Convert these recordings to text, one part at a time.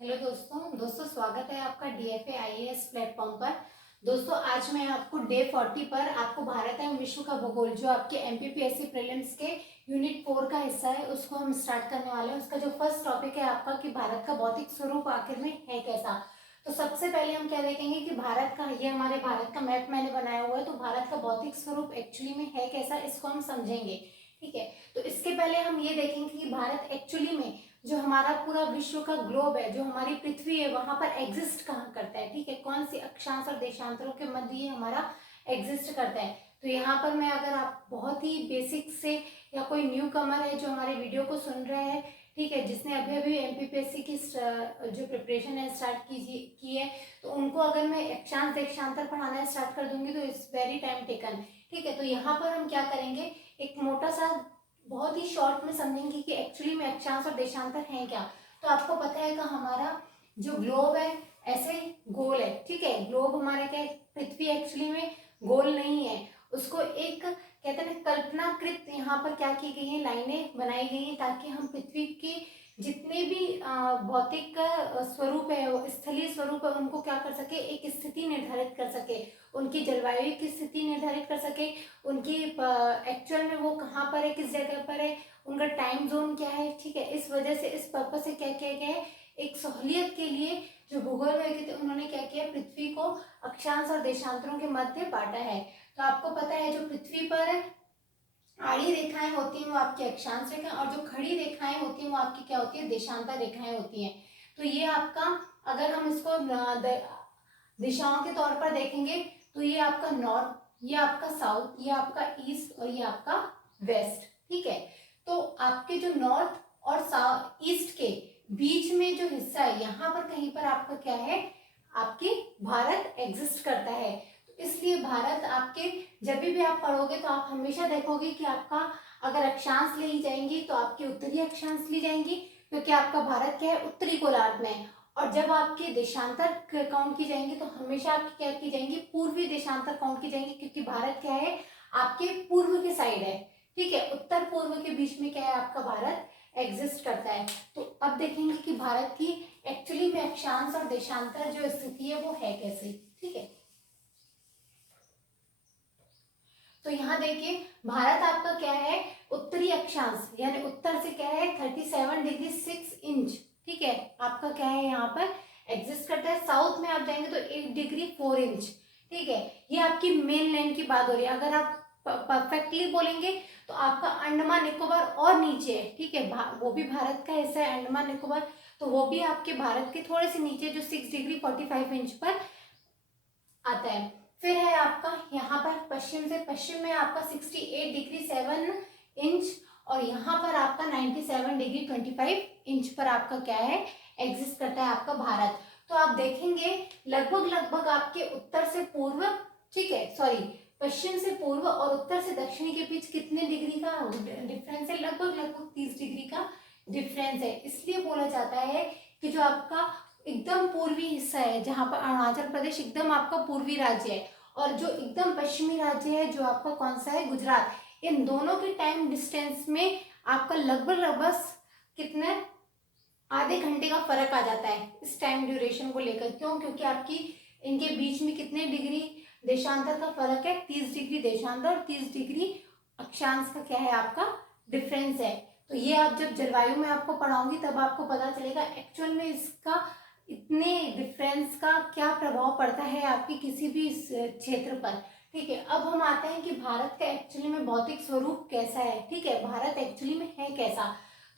Hello दोस्तों स्वागत है आपका डीएफए आईएएस प्लेटफॉर्म पर। दोस्तों आज मैं आपको डे 40 पर आपको भारत एवं विश्व का भूगोल जो आपके एमपीपीएससी प्रीलिम्स के यूनिट 4 का हिस्सा है उसको हम स्टार्ट करने वाले हैं। उसका जो फर्स्ट टॉपिक है आपका कि भारत का भौतिक स्वरूप आखिर में है कैसा। तो सबसे पहले हम क्या देखेंगे कि भारत का, ये हमारे भारत का मैप मैंने बनाया हुआ है, तो भारत का भौतिक स्वरूप एक्चुअली में है कैसा इसको हम समझेंगे। ठीक है, तो इसके पहले हम ये देखेंगे कि भारत एक्चुअली में जो हमारा पूरा विश्व का ग्लोब है, जो हमारी पृथ्वी है, वहां पर एग्जिस्ट कहाँ करता है। ठीक है, कौन सी अक्षांश और देशांतरों के मध्य ये हमारा एग्जिस्ट करता है। तो यहाँ पर मैं, अगर आप बहुत ही बेसिक से या कोई न्यू कमर है जो हमारे वीडियो को सुन रहे हैं, ठीक है, जिसने अभी अभी एमपीपीएससी की जो प्रिपरेशन है स्टार्ट की है, तो उनको अगर मैं अक्षांश देशांतर पढ़ाना स्टार्ट कर दूंगी तो इट्स वेरी टाइम टेकन। ठीक है, तो यहाँ पर हम क्या करेंगे, एक मोटा सा बहुत ही शॉर्ट में समझेंगे कि एक्चुअली में अक्षांश और देशांतर है क्या। तो आपको पता है कि हमारा जो ग्लोब है ऐसे गोल है। ठीक है, ग्लोब हमारा क्या है, पृथ्वी एक्चुअली में गोल नहीं है, उसको एक कहते हैं कल्पनाकृत यहाँ पर क्या की गई है, लाइनें बनाई गई हैं ताकि हम पृथ्वी के जितने भी भौतिक स्वरूप है, स्थलीय स्वरूप है, उनको क्या कर सके, एक स्थिति निर्धारित कर सके, उनकी जलवायु की स्थिति निर्धारित कर सके, उनकी एक्चुअल में वो कहाँ पर है, किस जगह पर है, उनका टाइम जोन क्या है। ठीक है, इस वजह से, इस पर्पज से क्या किया गया है, एक सहूलियत के लिए जो भूगोल थे उन्होंने क्या किया, पृथ्वी को अक्षांश और देशांतरों के मध्य बांटा है। तो आपको पता है जो पृथ्वी पर आड़ी रेखाएं होती हैं वो आपकी अक्षांश रेखाएं, और जो खड़ी रेखाएं होती हैं वो आपकी क्या होती है, देशांतर रेखाएं होती हैं। तो ये आपका, अगर हम इसको दिशाओं के तौर पर देखेंगे तो ये आपका नॉर्थ, ये आपका साउथ, ये आपका ईस्ट और ये आपका वेस्ट। ठीक है, तो आपके जो नॉर्थ और साउथ ईस्ट के बीच में जो हिस्सा है, यहाँ पर कहीं पर आपका क्या है, आपकी भारत एग्जिस्ट करता है। तो इसलिए भारत आपके, जब भी आप पढ़ोगे तो आप हमेशा देखोगे कि आपका अगर अक्षांश ली जाएंगी तो आपकी उत्तरी अक्षांश ली जाएंगी, क्योंकि आपका भारत क्या है, उत्तरी गोलार्ध में है। और जब आपके देशांतर काउंट की जाएंगी तो हमेशा आपकी क्या की जाएंगी, पूर्वी देशांतर काउंट की जाएंगी, क्योंकि भारत क्या है, आपके पूर्व के साइड है। ठीक है, उत्तर पूर्व के बीच में क्या है, आपका भारत एग्जिस्ट करता है। तो अब देखेंगे कि भारत की एक्चुअली में अक्षांश और देशांतर जो स्थिति है वो है कैसे। ठीक है, तो यहाँ देखिए भारत आपका क्या है, उत्तरी अक्षांश यानी उत्तर से क्या है 37 डिग्री 6 इंच। ठीक है, आपका क्या है यहाँ पर एग्जिस्ट करता है। साउथ में आप जाएंगे तो 1 डिग्री 4 इंच। ठीक है, ये आपकी मेन लैंड की बात हो रही है। अगर आप परफेक्टली बोलेंगे तो आपका अंडमान निकोबार और नीचे है। ठीक है, वो भी भारत का हिस्सा है अंडमान निकोबार, तो वो भी आपके भारत के थोड़े से नीचे जो 6 डिग्री 45 इंच पर आता है। फिर है आपका यहाँ पर पश्चिम से, पश्चिम में आपका 68 डिग्री 7 इंच, और यहाँ पर आपका 97 डिग्री 25 इंच पर आपका क्या है, एग्जिस्ट करता है आपका भारत। तो आप देखेंगे लगभग लगभग आपके उत्तर से पूर्व, ठीक है सॉरी, पश्चिम से पूर्व और उत्तर से दक्षिणी के बीच कितने डिग्री का डिफरेंस है, लगभग लगभग 30 डिग्री का डिफरेंस है। इसलिए बोला जाता है कि जो आपका एकदम पूर्वी हिस्सा है, जहाँ पर अरुणाचल प्रदेश एकदम आपका पूर्वी राज्य है, और जो एकदम पश्चिमी राज्य है जो आपका कौन सा है, गुजरात, इन दोनों के टाइम डिस्टेंस में आपका लगभग लगभग कितने, आधे घंटे का फर्क आ जाता है इस टाइम ड्यूरेशन को लेकर। क्यों, क्योंकि आपकी इनके बीच में कितने डिग्री देशांतर का फर्क है, 30 डिग्री देशांतर और 30 डिग्री अक्षांश का क्या है आपका डिफरेंस है। तो ये आप जब जलवायु में आपको पढ़ाऊंगी तब आपको पता चलेगा एक्चुअल में इसका इतने डिफरेंस का क्या प्रभाव पड़ता है आपकी किसी भी क्षेत्र पर। ठीक है, अब हम आते हैं कि भारत का एक्चुअली में भौतिक स्वरूप कैसा है। ठीक है, भारत एक्चुअली में है कैसा।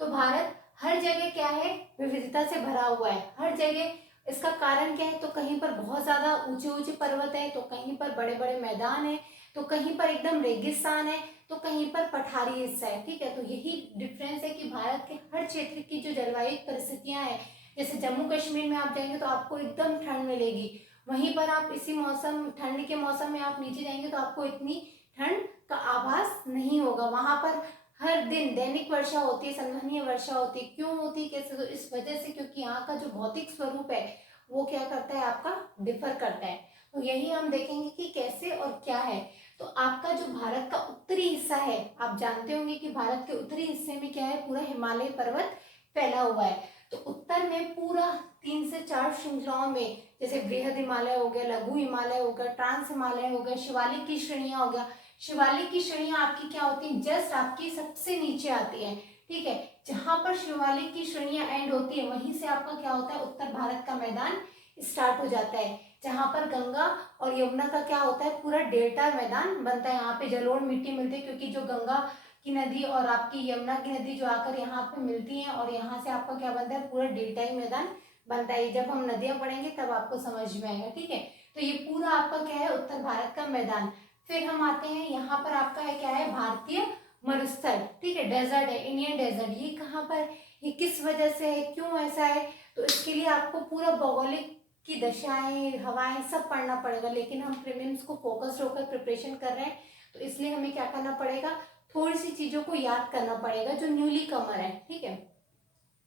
तो भारत हर जगह क्या है, विविधता से भरा हुआ है हर जगह। इसका कारण क्या है, तो कहीं पर बहुत ज्यादा ऊंचे ऊंचे पर्वत है, तो कहीं पर बड़े बड़े मैदान है, तो कहीं पर एकदम रेगिस्तान है, तो कहीं पर पठारी हिस्सा है। ठीक है, तो यही डिफरेंस है कि भारत के हर क्षेत्र की जो जलवायु परिस्थितियां हैं, जैसे जम्मू कश्मीर में आप जाएंगे तो आपको एकदम ठंड मिलेगी, वहीं पर आप इसी मौसम, ठंड के मौसम में आप नीचे जाएंगे तो आपको इतनी ठंड का आभास नहीं होगा। वहां पर हर दिन दैनिक वर्षा होती है, संघनीय वर्षा होती है। क्यों होती है, कैसे, तो इस वजह से क्योंकि यहाँ का जो भौतिक स्वरूप है वो क्या करता है, आपका डिफर करता है। तो यही हम देखेंगे कि कैसे और क्या है। तो आपका जो भारत का उत्तरी हिस्सा है, आप जानते होंगे कि भारत के उत्तरी हिस्से में क्या है, पूरा हिमालय पर्वत फैला हुआ है। तो उत्तर उत्तर में पूरा 3 से 4 श्रृंखलाओं में, जैसे बृहद हिमालय हो गया, लघु हिमालय हो गया, ट्रांस हिमालय हो गया, शिवालिक की श्रेणियां हो गया। शिवालिक की श्रेणियां आपकी क्या होती हैं, जस्ट आपकी सबसे नीचे आती है, ठीक है। जहां पर शिवालिक की श्रेणियां एंड होती है वहीं से आपका क्या होता है, उत्तर भारत का मैदान स्टार्ट हो जाता है। जहां पर गंगा और यमुना का क्या होता है, पूरा डेल्टा मैदान बनता है। यहाँ पे जलोढ़ मिट्टी मिलती है, क्योंकि जो गंगा की नदी और आपकी यमुना की नदी जो आकर यहाँ पे मिलती हैं, और यहाँ से आपका क्या बनता है, पूरा डेल्टाई मैदान बनता है। जब हम नदियां पढ़ेंगे तब आपको समझ में आएगा, ठीक है। तो ये पूरा आपका क्या है, उत्तर भारत का मैदान। फिर हम आते हैं यहाँ पर आपका है क्या है, भारतीय मरुस्थल, ठीक है, डेजर्ट है, इंडियन डेजर्ट। ये कहाँ पर, ये किस वजह से है, क्यों ऐसा है, तो इसके लिए आपको पूरा भौगोलिक की दशाएं, हवाएं सब पढ़ना पड़ेगा। लेकिन हम प्रीलिम्स को फोकस होकर प्रिपरेशन कर रहे हैं, तो इसलिए हमें क्या करना पड़ेगा, थोड़ी सी चीजों को याद करना पड़ेगा जो न्यूली कमर है, ठीक है।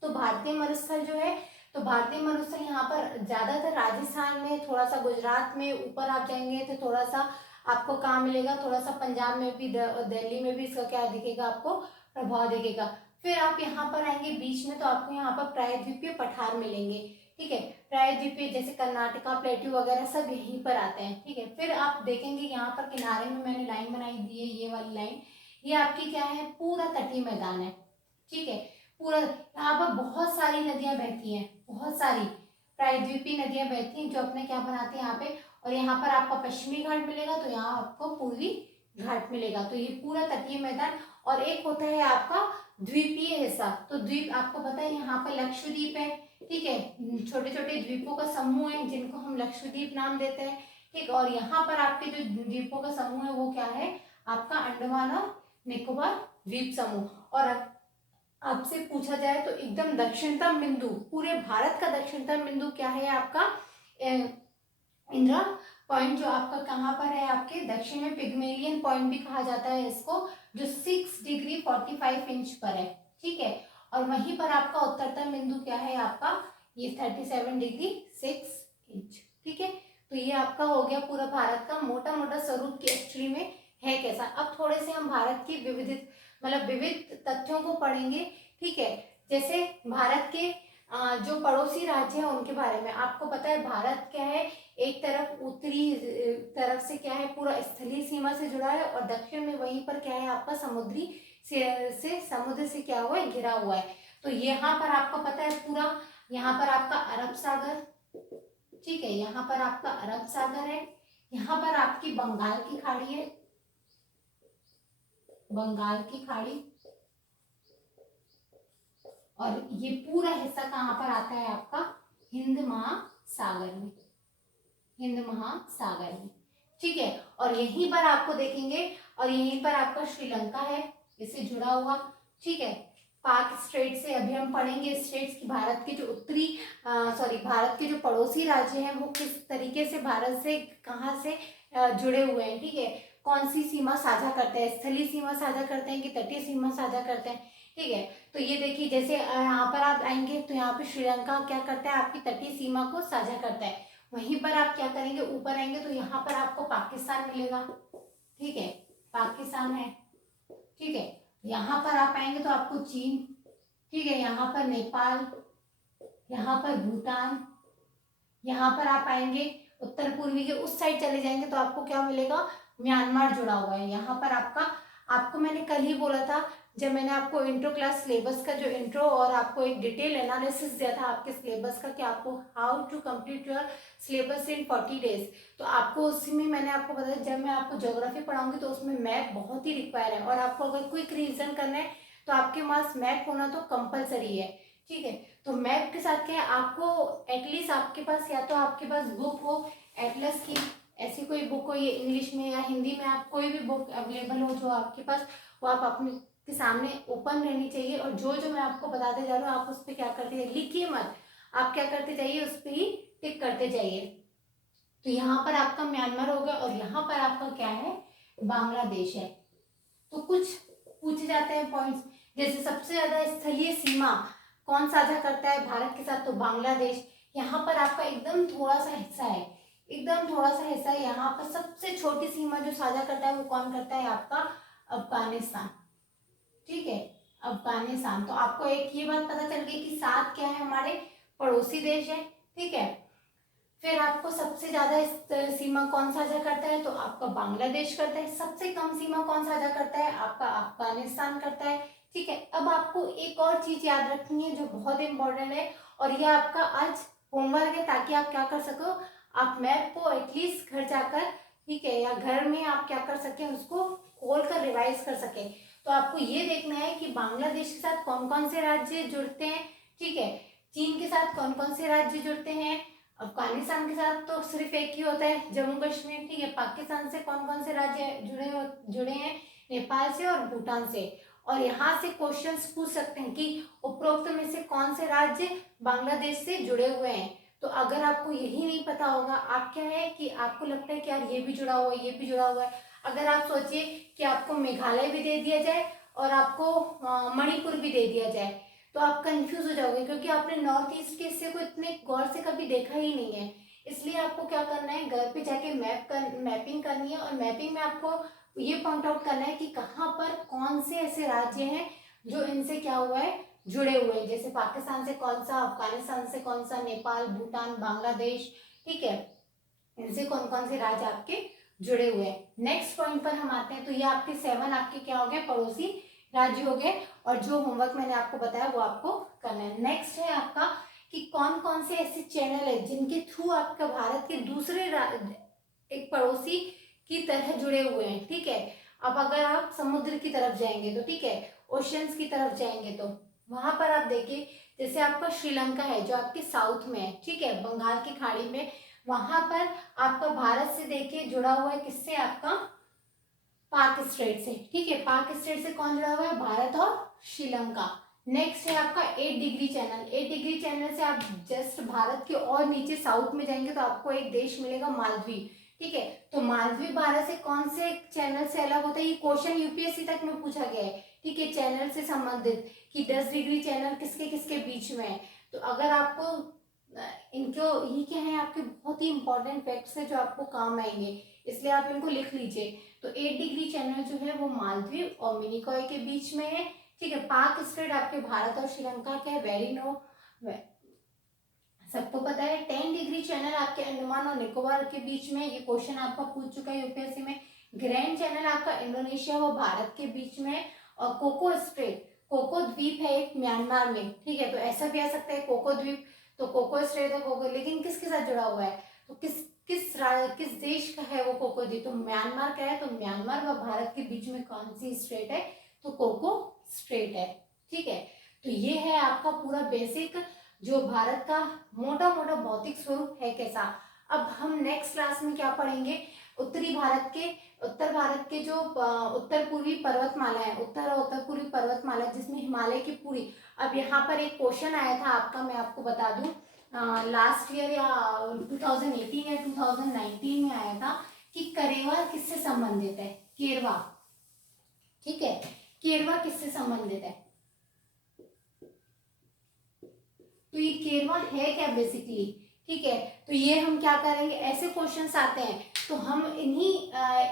तो भारतीय मरुस्थल जो है, तो भारतीय मरुस्थल यहाँ पर ज्यादातर राजस्थान में, थोड़ा सा गुजरात में, ऊपर आप जाएंगे तो थोड़ा सा आपको कहाँ मिलेगा, थोड़ा सा पंजाब में भी, दिल्ली में भी इसका क्या दिखेगा, आपको प्रभाव दिखेगा। फिर आप यहाँ पर आएंगे बीच में, तो आपको यहाँ पर प्रायद्वीपीय पठार मिलेंगे, ठीक है। प्रायद्वीपीय जैसे कर्नाटका, प्लेट्यू वगैरह सब यहीं पर आते हैं, ठीक है। फिर आप देखेंगे यहाँ पर किनारे में मैंने लाइन बनाई दी है, ये वाली लाइन, ये आपकी क्या है, पूरा तटीय मैदान है, ठीक है। पूरा यहाँ पर बहुत सारी नदियां बहती हैं, बहुत सारी प्रायद्वीपीय नदियां बहती हैं, जो अपने क्या बनाते हैं यहाँ पे। और यहाँ पर आपका पश्चिमी घाट मिलेगा, तो यहाँ आपको पूर्वी घाट मिलेगा। तो ये पूरा तटीय मैदान। और एक होता है आपका द्वीपीय हिस्सा, तो द्वीप आपको पता है, यहाँ पर लक्षद्वीप है, ठीक है, छोटे छोटे द्वीपों का समूह है जिनको हम लक्षद्वीप नाम देते हैं, ठीक। और यहाँ पर आपके जो द्वीपों का समूह है वो क्या है, आपका अंडमान और निकोबार द्वीप समूह। और आपसे पूछा जाए तो एकदम दक्षिणतम बिंदु, पूरे भारत का दक्षिणतम बिंदु क्या है आपका, इंदिरा पॉइंट, जो आपका कहाँ पर है, आपके दक्षिण में पिग्मेलियन पॉइंट भी कहा जाता है इसको, जो 6 डिग्री 45 इंच पर है, ठीक है। और वहीं पर आपका उत्तरतम बिंदु क्या है आपका, ये 37 डिग्री 6 इंच, ठीक है। तो ये आपका हो गया पूरा भारत का मोटा मोटा स्वरूप की एक्चुअली में है कैसा। अब थोड़े से हम भारत की विविध तथ्यों को पढ़ेंगे, ठीक है। जैसे भारत के जो पड़ोसी राज्य हैं उनके बारे में आपको पता है, भारत क्या है, एक तरफ उत्तरी तरफ से क्या है, पूरा स्थलीय सीमा से जुड़ा है, और दक्षिण में वहीं पर क्या है आपका समुद्री से समुद्र से क्या हुआ है, घिरा हुआ है। तो यहाँ पर आपको पता है पूरा, यहाँ पर आपका अरब सागर, ठीक है, यहाँ पर आपका अरब सागर है, यहाँ पर आपकी बंगाल की खाड़ी है, बंगाल की खाड़ी। और ये पूरा हिस्सा कहाँ पर आता है आपका, हिंद महासागर में, हिंद महासागर में, ठीक है। और यहीं पर आपको देखेंगे, और यहीं पर आपका श्रीलंका है इससे जुड़ा हुआ, ठीक है। पाक स्टेट से अभी हम पढ़ेंगे स्टेट्स की, भारत के जो भारत के जो पड़ोसी राज्य हैं वो किस तरीके से भारत से कहाँ से जुड़े हुए हैं, ठीक है। कौन सी सीमा साझा करते हैं, स्थलीय सीमा साझा करते हैं कि तटीय सीमा साझा करते हैं, ठीक है। तो ये देखिए, जैसे यहाँ पर आप आएंगे तो यहाँ पे श्रीलंका क्या करता है, आपकी तटीय सीमा को साझा करता है। वहीं पर आप क्या करेंगे, ऊपर आएंगे तो यहाँ पर आपको पाकिस्तान मिलेगा, ठीक है, पाकिस्तान है, ठीक है। यहाँ पर आप आएंगे तो आपको चीन, ठीक है, यहाँ पर नेपाल, यहाँ पर भूटान, यहाँ पर आप आएंगे उत्तर पूर्वी के उस साइड चले जाएंगे तो आपको क्या मिलेगा, म्यांमार जुड़ा हुआ है। यहाँ पर आपको मैंने कल ही बोला था, जब मैंने आपको इंट्रो क्लास सिलेबस का जो इंट्रो और आपको एक डिटेल एनालिसिस दिया था आपके सिलेबस का, कि आपको how to complete your syllabus in 40 days, तो आपको उसी में मैंने आपको बताया, जब मैं आपको ज्योग्राफी पढ़ाऊंगी तो उसमें मैप बहुत ही रिक्वायर है, और आपको अगर क्विक रिवीजन करना है तो आपके पास मैप होना तो कंपलसरी है, ठीक है। तो मैप के साथ क्या है, आपको एटलीस्ट आपके पास, या तो आपके पास बुक हो एटलस की, ऐसी कोई बुक हो, ये इंग्लिश में या हिंदी में, आप कोई भी बुक अवेलेबल हो जो आपके पास, वो आप अपने के सामने ओपन रहनी चाहिए। और जो जो मैं आपको बताते जा रही हूँ आप उस पर क्या करते जाइए, लिखिए मत, आप क्या करते जाइए, उस पर ही टिक करते जाइए। तो यहाँ पर आपका म्यांमार होगा, और यहाँ पर आपका क्या है, बांग्लादेश है। तो कुछ पूछे जाते हैं पॉइंट्स, जैसे सबसे ज्यादा स्थलीय सीमा कौन साझा करता है भारत के साथ, तो बांग्लादेश। यहाँ पर आपका एकदम थोड़ा सा हिस्सा है, एकदम थोड़ा सा हिस्सा है। यहाँ पर सबसे छोटी सीमा जो साझा करता है वो कौन करता है, आपका अफगानिस्तान, ठीक है, अफगानिस्तान। तो आपको एक ये बात पता चल गई कि 7 क्या है हमारे पड़ोसी देश है, ठीक है। फिर आपको सबसे ज्यादा सीमा कौन साझा करता है, तो आपका बांग्लादेश करता है। सबसे कम सीमा कौन साझा करता है, आपका अफगानिस्तान करता है, ठीक है। अब आपको एक और चीज याद रखनी है जो बहुत इंपॉर्टेंट है, और यह आपका आज होमवर्क है, ताकि आप क्या कर सको, आप मैप को एटलीस्ट घर जाकर, ठीक है, या घर में आप क्या कर सके, उसको खोल कर रिवाइज कर सके। तो आपको ये देखना है कि बांग्लादेश के साथ कौन कौन से राज्य जुड़ते हैं, ठीक है, चीन के साथ कौन कौन से राज्य जुड़ते हैं, अफगानिस्तान के साथ तो सिर्फ एक ही होता है, जम्मू कश्मीर, ठीक है। पाकिस्तान से कौन कौन से राज्य जुड़े हैं, नेपाल से और भूटान से। और यहाँ से क्वेश्चंस पूछ सकते हैं कि उपरोक्त में से कौन से राज्य बांग्लादेश से जुड़े हुए हैं। तो अगर आपको यही नहीं पता होगा, आप क्या है कि आपको लगता है कि यार ये भी जुड़ा हुआ है, ये भी जुड़ा हुआ है, अगर आप सोचिए कि आपको मेघालय भी दे दिया जाए और आपको मणिपुर भी दे दिया जाए, तो आप कंफ्यूज हो जाओगे, क्योंकि आपने नॉर्थ ईस्ट के हिस्से को इतने गौर से कभी देखा ही नहीं है। इसलिए आपको क्या करना है, घर पे जाके मैपिंग करनी है, और मैपिंग में आपको ये पॉइंट आउट करना है कि कहाँ पर कौन से ऐसे राज्य हैं जो इनसे क्या हुआ है, जुड़े हुए हैं। जैसे पाकिस्तान से कौन सा, अफगानिस्तान से कौन सा, नेपाल, भूटान, बांग्लादेश, ठीक है, इनसे कौन कौन से राज्य आपके जुड़े हुए हैं। नेक्स्ट पॉइंट पर हम आते हैं। तो ये आपके 7 आपके क्या हो गए, पड़ोसी राज्य हो गए, और जो होमवर्क मैंने आपको बताया वो आपको करना है। नेक्स्ट है आपका कि कौन कौन से ऐसे चैनल है जिनके थ्रू आपका भारत के दूसरे एक पड़ोसी की तरह जुड़े हुए हैं, ठीक है। अब अगर आप समुद्र की तरफ जाएंगे तो, ठीक है, ओशियंस की तरफ जाएंगे तो वहां पर आप देखिए, जैसे आपका श्रीलंका है जो आपके साउथ में है, ठीक है, बंगाल की खाड़ी में, वहां पर आपका भारत से देखिए जुड़ा हुआ है, किससे, आपका पाक स्ट्रेट से, ठीक है। पाक स्ट्रेट से कौन जुड़ा हुआ है, भारत और श्रीलंका। नेक्स्ट है आपका 8 डिग्री चैनल। 8 डिग्री चैनल से आप जस्ट भारत के और नीचे साउथ में जाएंगे तो आपको एक देश मिलेगा, मालदीव, ठीक है। तो मालदीव भारत से कौन से चैनल से अलग होता है, ये क्वेश्चन यूपीएससी तक में पूछा गया है, ठीक है, चैनल से संबंधित, कि 10 डिग्री चैनल किसके किसके बीच में है। तो अगर आपको इनको, ये क्या है, आपके बहुत ही इंपॉर्टेंट फैक्ट्स है जो आपको काम आएंगे, इसलिए आप इनको लिख लीजिए। तो 8 डिग्री चैनल जो है वो मालदीव और मिनिकॉय के बीच में है, ठीक है। पाक स्ट्रेट आपके भारत और श्रीलंका के, वेरी नो, सबको पता है। 10 डिग्री चैनल आपके अंडमान और निकोबार के बीच में, ये क्वेश्चन आपका पूछ चुका है यूपीएससी में। ग्रैंड चैनल आपका इंडोनेशिया व भारत के बीच में, और कोको स्ट्रेट, कोको द्वीप है एक म्यांमार में, ठीक है। तो ऐसा भी आ सकता है कोको द्वीप, तो कोको स्ट्रेट है कोको, लेकिन किसके साथ जुड़ा हुआ है, तो किस देश का है वो कोको द्वीप, तो म्यांमार का है। तो म्यांमार व भारत के बीच में कौन सी स्ट्रेट है, तो कोको स्ट्रेट है, ठीक है। तो ये है आपका पूरा बेसिक, जो भारत का मोटा मोटा भौतिक स्वरूप है कैसा। अब हम नेक्स्ट क्लास में क्या पढ़ेंगे, उत्तर भारत के जो उत्तर पूर्वी पर्वतमाला है, उत्तर पूर्वी पर्वतमाला जिसमें हिमालय की पूरी। अब यहाँ पर एक क्वेश्चन आया था आपका, मैं आपको बता दूं, लास्ट ईयर या 2018 या 2019 में आया था, कि करेवा किससे संबंधित है, केरवा, ठीक है, केरवा किससे संबंधित है। तो ये केरवा है क्या बेसिकली, ठीक है। तो ये हम क्या करेंगे, ऐसे क्वेश्चंस आते हैं तो हम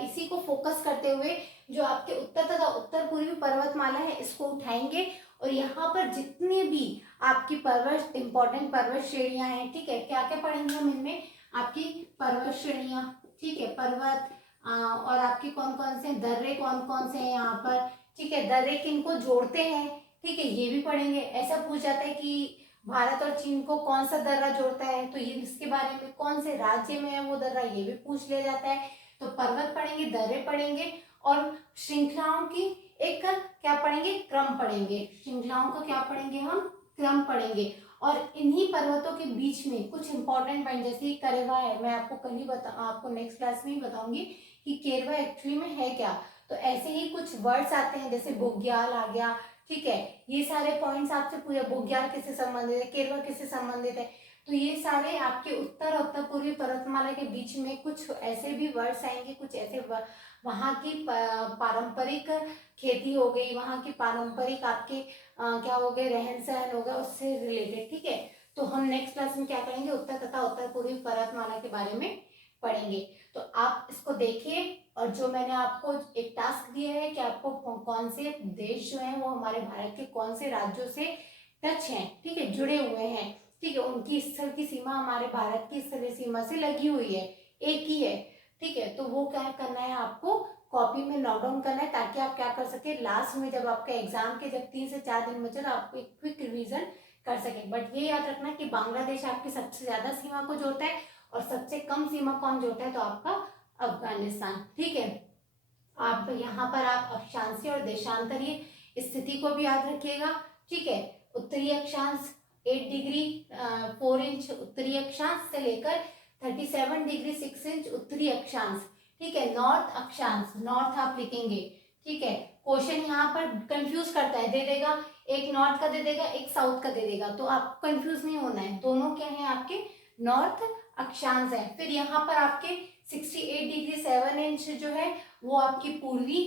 इसी को फोकस करते हुए जो आपके उत्तर तथा उत्तर पूर्वी पर्वतमाला है इसको उठाएंगे, और यहाँ पर जितने भी आपकी पर्वत, इंपॉर्टेंट पर्वत श्रेणियां हैं, ठीक है, क्या क्या पढ़ेंगे हम इनमें, आपकी पर्वत श्रेणियां, ठीक है, पर्वत, और आपके कौन कौन से दर्रे, कौन कौन से हैं यहाँ पर, ठीक है, दर्रे किनको जोड़ते हैं, ठीक है, ये भी पढ़ेंगे। ऐसा पूछ जाता है कि भारत और चीन को कौन सा दर्रा जोड़ता है, तो ये इसके बारे में, कौन से राज्य में है वो दर्रा, ये भी पूछ लिया जाता है। तो पर्वत पढ़ेंगे, दर्रे पढ़ेंगे, और श्रृंखलाओं की एक क्या पढ़ेंगे, क्रम पढ़ेंगे। श्रृंखलाओं का क्या पढ़ेंगे हम, क्रम पढ़ेंगे। और इन्हीं पर्वतों के बीच में कुछ इंपॉर्टेंट पॉइंट, जैसे करेवा है, मैं आपको कल ही आपको नेक्स्ट क्लास में ही बताऊंगी कि केरवा एक्चुअली में है क्या। तो ऐसे ही कुछ वर्ड्स आते हैं, जैसे बुग्याल आ गया, ठीक है, ये सारे पॉइंट्स आपसे पूछे, बुग्याल किससे संबंधित है, केरवा किससे संबंधित है। तो ये सारे आपके उत्तर पूर्वी पर्वतमाला के बीच में कुछ ऐसे भी वर्ड्स आएंगे, कुछ ऐसे वहाँ की पारंपरिक खेती हो गई, वहाँ की पारंपरिक आपके क्या हो गए, रहन सहन हो गया, उससे रिलेटेड, ठीक है। तो हम नेक्स्ट क्लास में क्या करेंगे, उत्तर तथा उत्तर पूर्वी पर्वतमाला के बारे में पढ़ेंगे। तो आप इसको देखिए, और जो मैंने आपको एक टास्क दिया है कि आपको कौन से देश जो हैं वो हमारे भारत के कौन से राज्यों से टच हैं, ठीक है, जुड़े हुए हैं, ठीक है, उनकी स्थल की सीमा हमारे भारत की स्थलीय सीमा से लगी हुई है, एक ही है। ठीक है, तो वो क्या करना है आपको कॉपी में नोट डाउन करना है, ताकि आप क्या कर सके लास्ट में जब आपका एग्जाम के जब 3 से 4 दिन बचे तो आप एक क्विक रिवीजन कर सके। बट ये याद रखना कि बांग्लादेश आपकी सबसे ज्यादा सीमा को जोड़ता है और सबसे कम सीमा कौन जोड़ता है, तो आपका अफगानिस्तान। ठीक है, आप यहाँ पर आप अक्षांशीय और देशांतरीय स्थिति को भी याद रखिएगा। ठीक है, उत्तरी अक्षांश 8 डिग्री 4 इंच उत्तरी अक्षांश से लेकर 37 डिग्री 6 इंच उत्तरी अक्षांश। ठीक है, नॉर्थ अक्षांश, नॉर्थ आप लिखेंगे। ठीक है, क्वेश्चन यहाँ पर कंफ्यूज करता है, दे देगा एक नॉर्थ का दे देगा, एक साउथ का दे देगा, तो आपको कंफ्यूज नहीं होना है, दोनों क्या है आपके नॉर्थ अक्षांश है। फिर यहाँ पर आपके 68 डिग्री 7 इंच जो है वो आपकी पूर्वी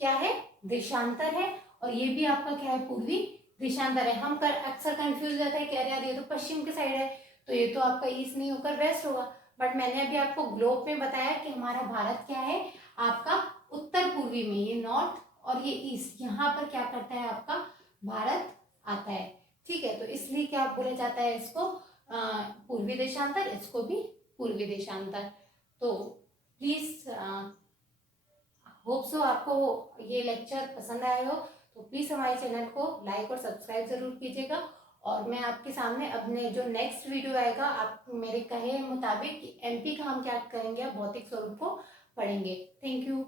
क्या है देशांतर है, और ये भी आपका क्या है पूर्वी देशांतर है। हम अक्सर कंफ्यूज रहता है कि अरे यार ये तो पश्चिम के साइड है, तो ये तो आपका ईस्ट नहीं होकर वेस्ट होगा। बट मैंने अभी आपको ग्लोब में बताया कि हमारा भारत क्या है आपका उत्तर पूर्वी में, ये नॉर्थ और ये ईस्ट, यहाँ पर क्या करता है आपका भारत आता है। ठीक है, तो इसलिए क्या बोला जाता है इसको पूर्वी देशांतर, इसको भी पूर्वी देशांतर। तो प्लीज होप सो आपको ये लेक्चर पसंद आया हो, तो प्लीज हमारे चैनल को लाइक और सब्सक्राइब जरूर कीजिएगा। और मैं आपके सामने अपने जो नेक्स्ट वीडियो आएगा, आप मेरे कहे मुताबिक एमपी का हम क्या करेंगे, भौतिक स्वरूप को पढ़ेंगे। Thank you.